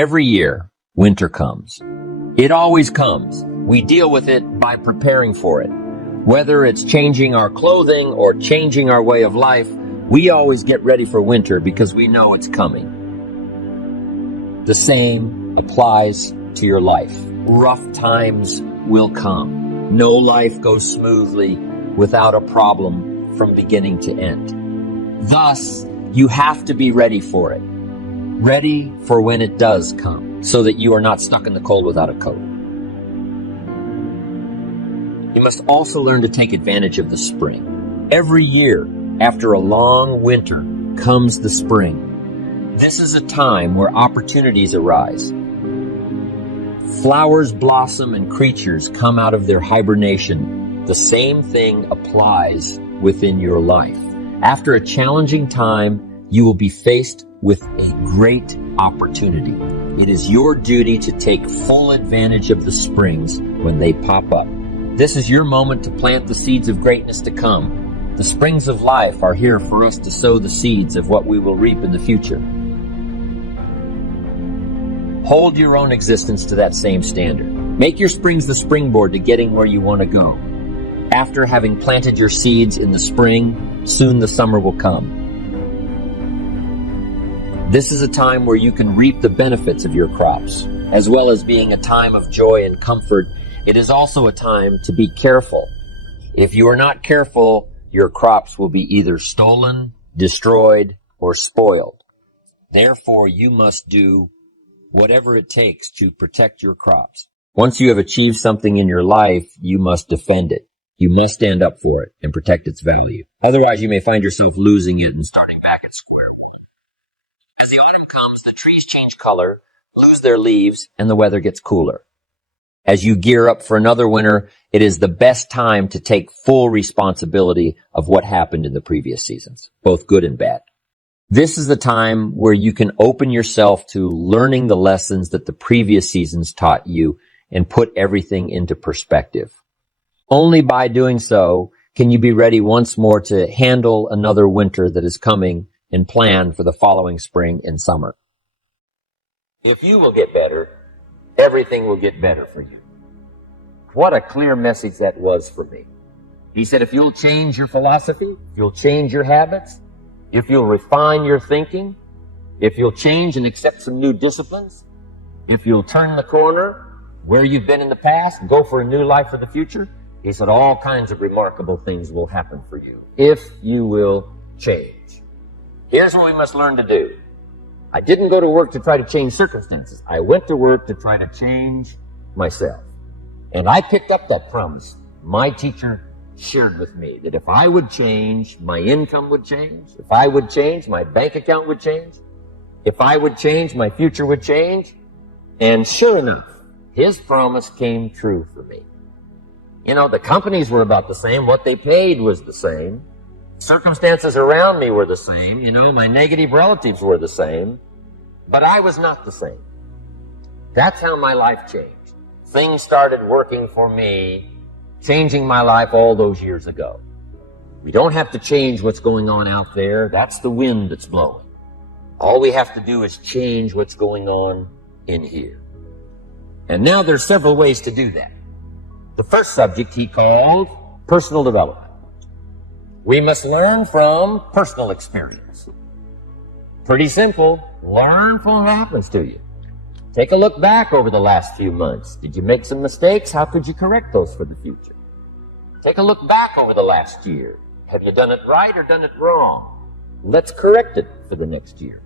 Every year, winter comes. It always comes. We deal with it by preparing for it. Whether it's changing our clothing or changing our way of life, we always get ready for winter because we know it's coming. The same applies to your life. Rough times will come. No life goes smoothly without a problem from beginning to end. Thus, you have to be ready for it. Ready for when it does come, so that you are not stuck in the cold without a coat. You must also learn to take advantage of the spring. Every year, after a long winter, comes the spring. This is a time where opportunities arise. Flowers blossom and creatures come out of their hibernation. The same thing applies within your life. After a challenging time, you will be faced with a great opportunity. It is your duty to take full advantage of the springs when they pop up. This is your moment to plant the seeds of greatness to come. The springs of life are here for us to sow the seeds of what we will reap in the future. Hold your own existence to that same standard. Make your springs the springboard to getting where you want to go. After having planted your seeds in the spring, soon the summer will come. This is a time where you can reap the benefits of your crops. As well as being a time of joy and comfort, it is also a time to be careful. If you are not careful, your crops will be either stolen, destroyed, or spoiled. Therefore, you must do whatever it takes to protect your crops. Once you have achieved something in your life, you must defend it. You must stand up for it and protect its value. Otherwise, you may find yourself losing it and starting back at square. As the autumn comes, the trees change color, lose their leaves, and the weather gets cooler. As you gear up for another winter, it is the best time to take full responsibility of what happened in the previous seasons, both good and bad. This is the time where you can open yourself to learning the lessons that the previous seasons taught you and put everything into perspective. Only by doing so can you be ready once more to handle another winter that is coming and plan for the following spring and summer. If you will get better, everything will get better for you. What a clear message that was for me. He said, if you'll change your philosophy, if you'll change your habits, if you'll refine your thinking, if you'll change and accept some new disciplines, if you'll turn the corner where you've been in the past and go for a new life for the future, he said all kinds of remarkable things will happen for you if you will change. Here's what we must learn to do. I didn't go to work to try to change circumstances. I went to work to try to change myself. And I picked up that promise. My teacher shared with me that if I would change, my income would change. If I would change, my bank account would change. If I would change, my future would change. And sure enough, his promise came true for me. You know, the companies were about the same. What they paid was the same. Circumstances around me were the same. You know, my negative relatives were the same. But I was not the same. That's how my life changed. Things started working for me, changing my life all those years ago. We don't have to change what's going on out there. That's the wind that's blowing. All we have to do is change what's going on in here. And now there's several ways to do that. The first subject he called personal development. We must learn from personal experience. Pretty simple. Learn from what happens to you. Take a look back over the last few months. Did you make some mistakes? How could you correct those for the future? Take a look back over the last year. Have you done it right or done it wrong? Let's correct it for the next year.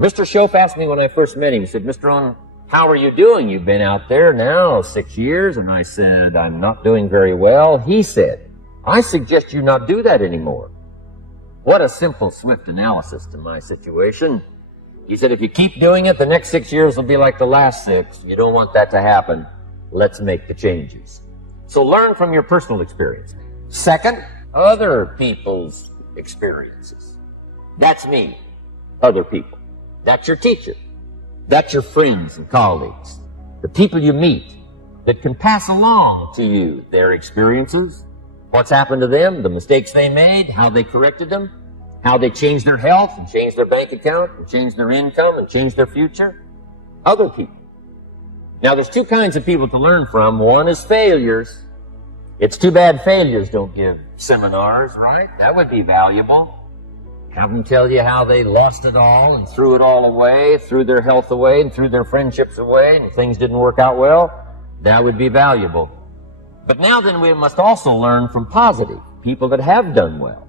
Mr. Shope asked me when I first met him, he said, Mr. Rohn, how are you doing? You've been out there now 6 years. And I said, I'm not doing very well. He said, I suggest you not do that anymore. What a simple, swift analysis to my situation. He said, if you keep doing it, the next 6 years will be like the last 6. You don't want that to happen. Let's make the changes. So learn from your personal experience. Second, other people's experiences. That's me. Other people. That's your teacher. That's your friends and colleagues. The people you meet that can pass along to you their experiences, what's happened to them, the mistakes they made, how they corrected them, how they changed their health and changed their bank account and changed their income and changed their future. other people. Now, there's two kinds of people to learn from. One is failures. It's too bad failures don't give seminars, right? That would be valuable. Have them tell you how they lost it all and threw it all away, threw their health away and threw their friendships away and things didn't work out well. That would be valuable. But now then we must also learn from positive people that have done well.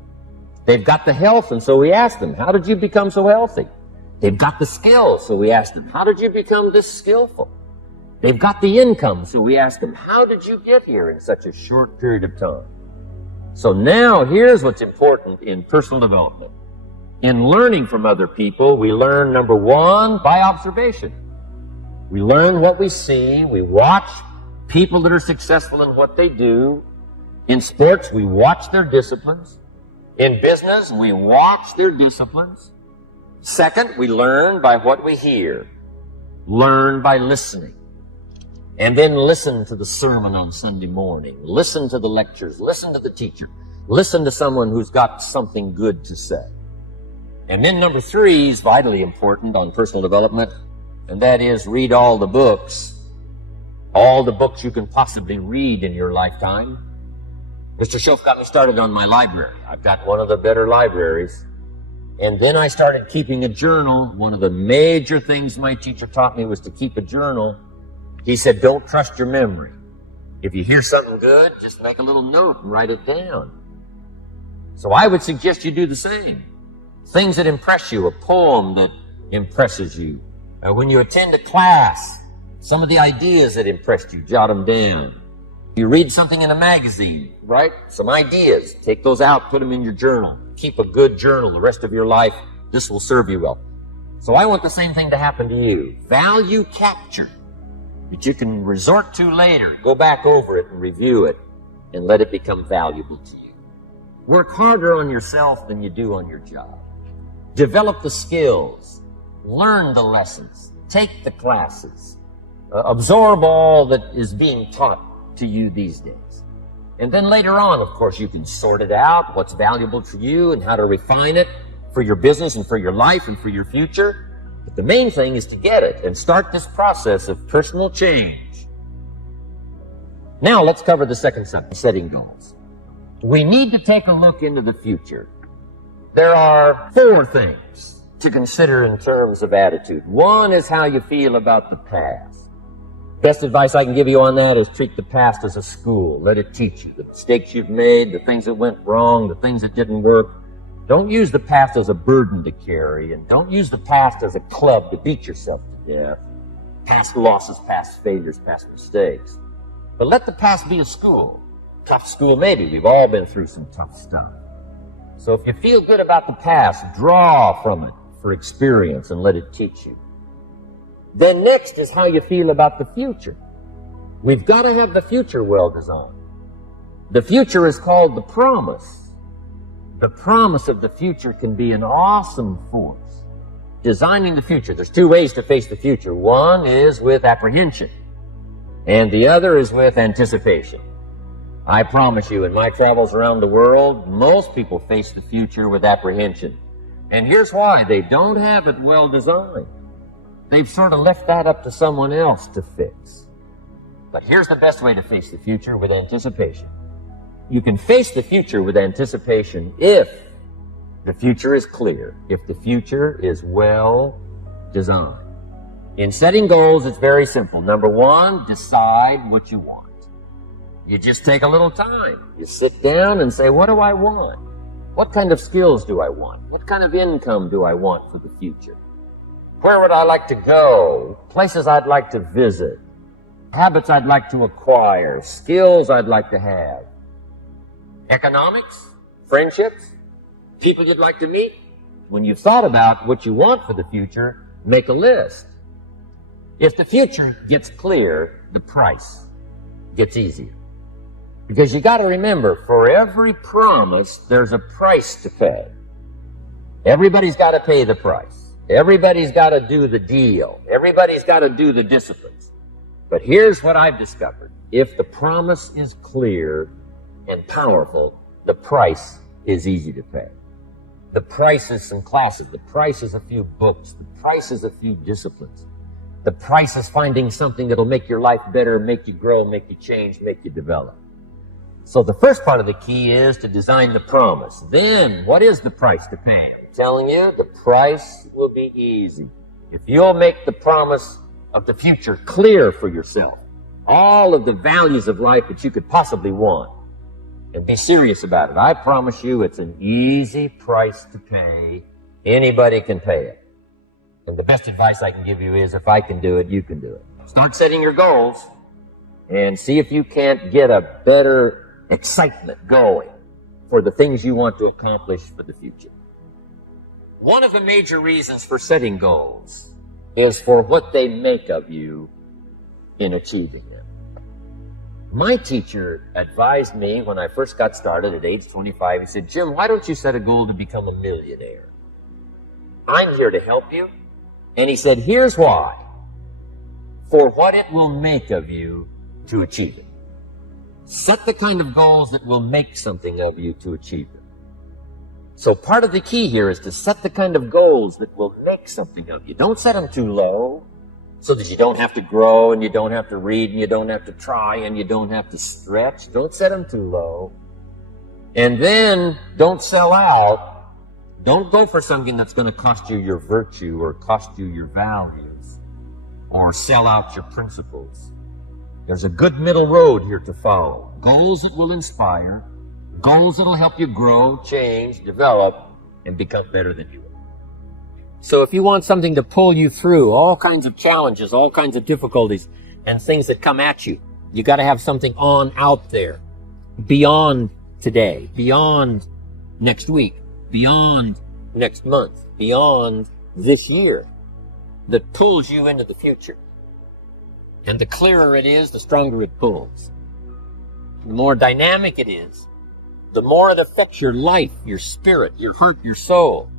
They've got the health, and so we ask them, how did you become so healthy? They've got the skills, so we ask them, how did you become this skillful? They've got the income, so we ask them, how did you get here in such a short period of time? So now here's what's important in personal development. In learning from other people, we learn, number one, by observation. We learn what we see. We watch people that are successful in what they do. In sports, we watch their disciplines. In business, we watch their disciplines. Second, we learn by what we hear. Learn by listening. And then listen to the sermon on Sunday morning. Listen to the lectures. Listen to the teacher. Listen to someone who's got something good to say. And then number three is vitally important on personal development, and that is read all the books you can possibly read in your lifetime. Mr. Schoaf got me started on my library. I've got one of the better libraries. And then I started keeping a journal. One of the major things my teacher taught me was to keep a journal. He said, don't trust your memory. If you hear something good, just make a little note and write it down. So I would suggest you do the same. Things that impress you, a poem that impresses you. When you attend a class, some of the ideas that impressed you, jot them down. You read something in a magazine, right? Some ideas. Take those out, put them in your journal. Keep a good journal the rest of your life. This will serve you well. So I want the same thing to happen to you. Value capture that you can resort to later. Go back over it and review it and let it become valuable to you. Work harder on yourself than you do on your job. Develop the skills. Learn the lessons. Take the classes. Absorb all that is being taught to you these days. And then later on, of course, you can sort it out, what's valuable to you and how to refine it for your business and for your life and for your future. But the main thing is to get it and start this process of personal change. Now let's cover the second subject, setting goals. We need to take a look into the future. There are 4 things to consider in terms of attitude. One is how you feel about the past. Best advice I can give you on that is treat the past as a school. Let it teach you the mistakes you've made, the things that went wrong, the things that didn't work. Don't use the past as a burden to carry, and don't use the past as a club to beat yourself to death. Past losses, past failures, past mistakes. But let the past be a school. Tough school maybe. We've all been through some tough stuff. So if you feel good about the past, draw from it for experience and let it teach you. Then next is how you feel about the future. We've got to have the future well designed. The future is called the promise. The promise of the future can be an awesome force. Designing the future. There's 2 ways to face the future. One is with apprehension, and the other is with anticipation. I promise you, in my travels around the world, most people face the future with apprehension. And here's why. They don't have it well designed. They've sort of left that up to someone else to fix. But here's the best way to face the future, with anticipation. You can face the future with anticipation if the future is clear, if the future is well designed. In setting goals, it's very simple. Number 1, decide what you want. You just take a little time. You sit down and say, what do I want? What kind of skills do I want? What kind of income do I want for the future? Where would I like to go? Places I'd like to visit. Habits I'd like to acquire. Skills I'd like to have. Economics? Friendships? People you'd like to meet? When you've thought about what you want for the future, make a list. If the future gets clear, the price gets easier. Because you got to remember, for every promise, there's a price to pay. Everybody's got to pay the price. Everybody's got to do the deal. Everybody's got to do the disciplines. But here's what I've discovered. If the promise is clear and powerful, the price is easy to pay. The price is some classes. The price is a few books. The price is a few disciplines. The price is finding something that'll make your life better, make you grow, make you change, make you develop. So the first part of the key is to design the promise. Then, what is the price to pay? I'm telling you, the price will be easy. If you'll make the promise of the future clear for yourself, all of the values of life that you could possibly want, and be serious about it, I promise you it's an easy price to pay. Anybody can pay it. And the best advice I can give you is, if I can do it, you can do it. Start setting your goals and see if you can't get a better excitement going for the things you want to accomplish for the future. One of the major reasons for setting goals is for what they make of you in achieving them. My teacher advised me when I first got started at age 25, he said, "Jim, why don't you set a goal to become a millionaire? I'm here to help you." And he said, "Here's why. For what it will make of you to achieve it. Set the kind of goals that will make something of you to achieve it." So part of the key here is to set the kind of goals that will make something of you. Don't set them too low so that you don't have to grow and you don't have to read and you don't have to try and you don't have to stretch. Don't set them too low. And then don't sell out. Don't go for something that's going to cost you your virtue or cost you your values or sell out your principles. There's a good middle road here to follow. Goals that will inspire, goals that will help you grow, change, develop, and become better than you are. So if you want something to pull you through all kinds of challenges, all kinds of difficulties, and things that come at you, you got to have something on out there beyond today, beyond next week, beyond next month, beyond this year, that pulls you into the future. And the clearer it is, the stronger it pulls. The more dynamic it is, the more it affects your life, your spirit, your heart, your soul.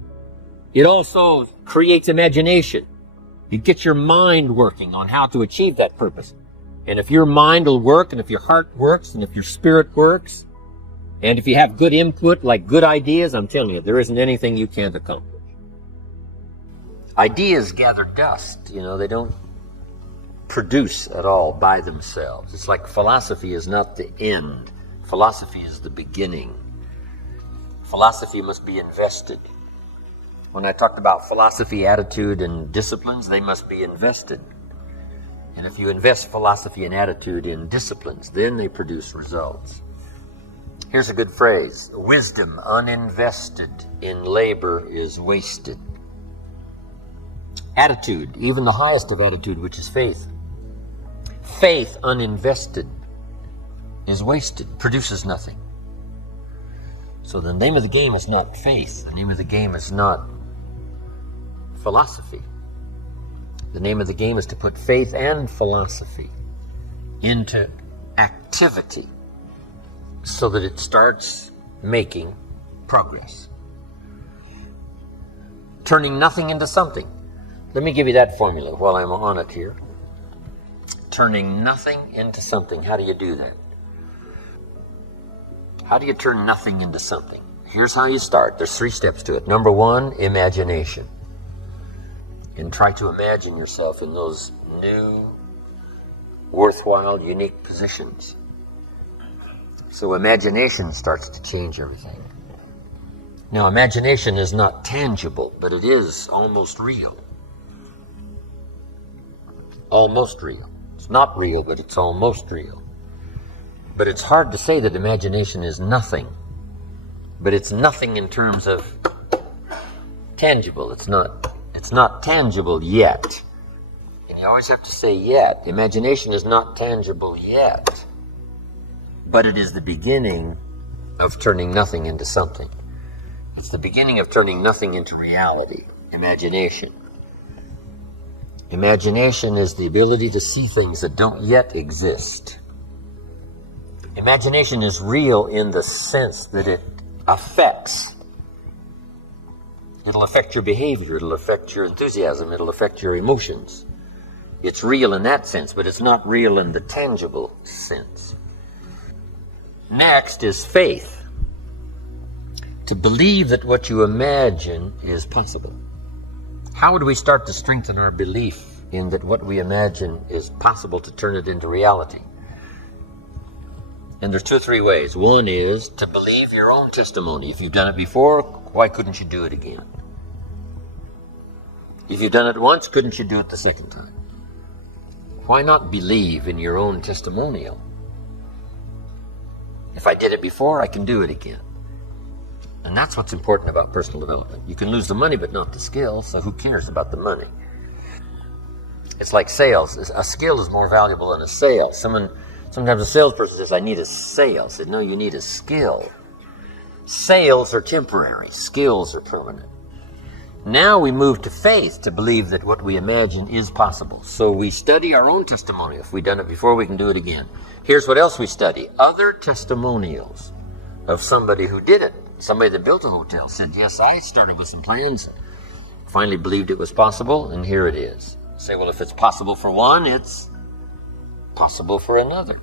It also creates imagination. You get your mind working on how to achieve that purpose. And if your mind will work, and if your heart works, and if your spirit works, and if you have good input, like good ideas, I'm telling you, there isn't anything you can't accomplish. Ideas gather dust, they don't produce at all by themselves. It's like philosophy is not the end. Philosophy is the beginning. Philosophy must be invested. When I talked about philosophy, attitude, and disciplines, they must be invested. And if you invest philosophy and attitude in disciplines, then they produce results. Here's a good phrase: wisdom uninvested in labor is wasted. Attitude, even the highest of attitude, which is faith. Faith uninvested is wasted, produces nothing. So the name of the game is not faith. The name of the game is not philosophy. The name of the game is to put faith and philosophy into activity so that it starts making progress. Turning nothing into something. Let me give you that formula while I'm on it here. Turning nothing into something. How do you do that? How do you turn nothing into something? Here's how you start. There's 3 steps to it. Number 1, imagination. And try to imagine yourself in those new, worthwhile, unique positions. So imagination starts to change everything. Now, imagination is not tangible, but it is almost real. Almost real. It's not real, but it's almost real. But it's hard to say that imagination is nothing. But it's nothing in terms of tangible. It's not tangible yet. And you always have to say yet. Imagination is not tangible yet. But it is the beginning of turning nothing into something. It's the beginning of turning nothing into reality. Imagination. Imagination is the ability to see things that don't yet exist. Imagination is real in the sense that it affects. It'll affect your behavior, it'll affect your enthusiasm, it'll affect your emotions. It's real in that sense, but it's not real in the tangible sense. Next is faith. To believe that what you imagine is possible. How would we start to strengthen our belief in that what we imagine is possible to turn it into reality. And there's 2 or 3 ways. One is to believe your own testimony. If you've done it before, why couldn't you do it again? If you've done it once, couldn't you do it the second time? Why not believe in your own testimonial? If I did it before, I can do it again. And that's what's important about personal development. You can lose the money, but not the skill, so who cares about the money? It's like sales. A skill is more valuable than a sale. Sometimes a salesperson says, I need a sale. I said, no, you need a skill. Sales are temporary. Skills are permanent. Now we move to faith to believe that what we imagine is possible. So we study our own testimonial. If we've done it before, we can do it again. Here's what else we study. Other testimonials of somebody who did it. Somebody that built a hotel said, yes, I started with some plans, finally believed it was possible, and here it is. Say, well, if it's possible for one, it's possible for another.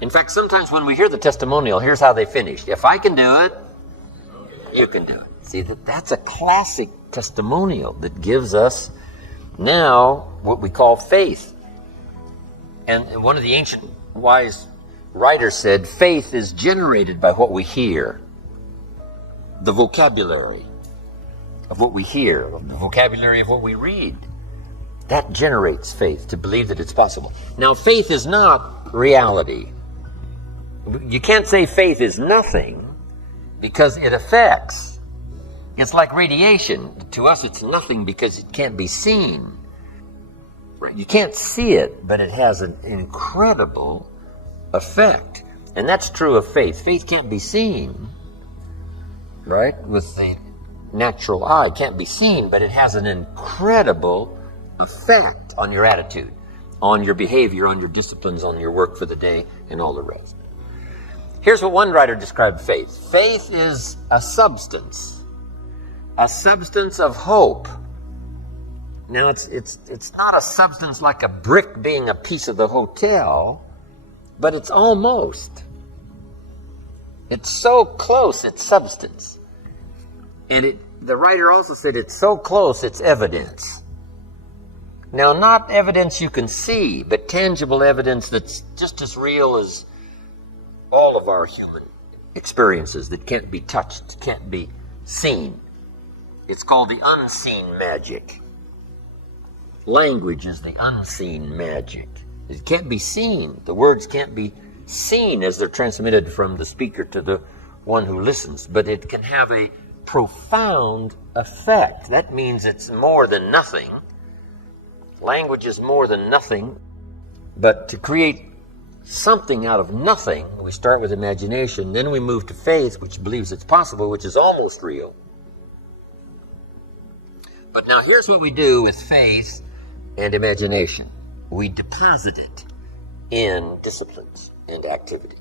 In fact, sometimes when we hear the testimonial, here's how they finish. If I can do it, you can do it. See, that's a classic testimonial that gives us now what we call faith. And one of the ancient wise writers said, faith is generated by what we hear. The vocabulary of what we hear, the vocabulary of what we read. That generates faith, to believe that it's possible. Now, faith is not reality. You can't say faith is nothing because it affects. It's like radiation. To us, it's nothing because it can't be seen. You can't see it, but it has an incredible effect. And that's true of faith. Faith can't be seen, right? With the natural eye, it can't be seen, but it has an incredible effect on your attitude, on your behavior, on your disciplines, on your work for the day, and all the rest. Here's what one writer described faith. Faith is a substance of hope. Now, it's not a substance like a brick being a piece of the hotel, but it's almost. It's so close, it's substance. And the writer also said it's so close, it's evidence. Now, not evidence you can see, but tangible evidence that's just as real as all of our human experiences that can't be touched, can't be seen. It's called the unseen magic. Language is the unseen magic. It can't be seen. The words can't be seen as they're transmitted from the speaker to the one who listens, but it can have a profound effect. That means it's more than nothing. Language is more than nothing, but to create something out of nothing, we start with imagination, then we move to faith, which believes it's possible, which is almost real. But now here's what we do with faith and imagination. We deposit it in disciplines and activity.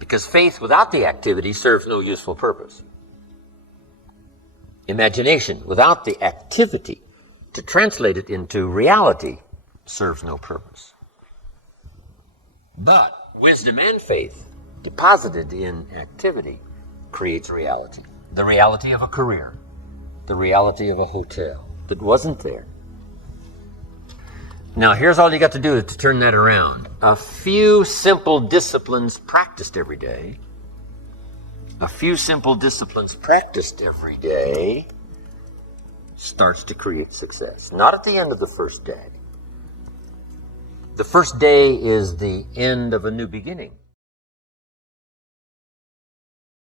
Because faith without the activity serves no useful purpose. Imagination without the activity to translate it into reality serves no purpose. But wisdom and faith deposited in activity creates reality. The reality of a career, the reality of a hotel that wasn't there. Now, here's all you got to do to turn that around. A few simple disciplines practiced every day. A few simple disciplines practiced every day starts to create success. Not at the end of the first day. The first day is the end of a new beginning.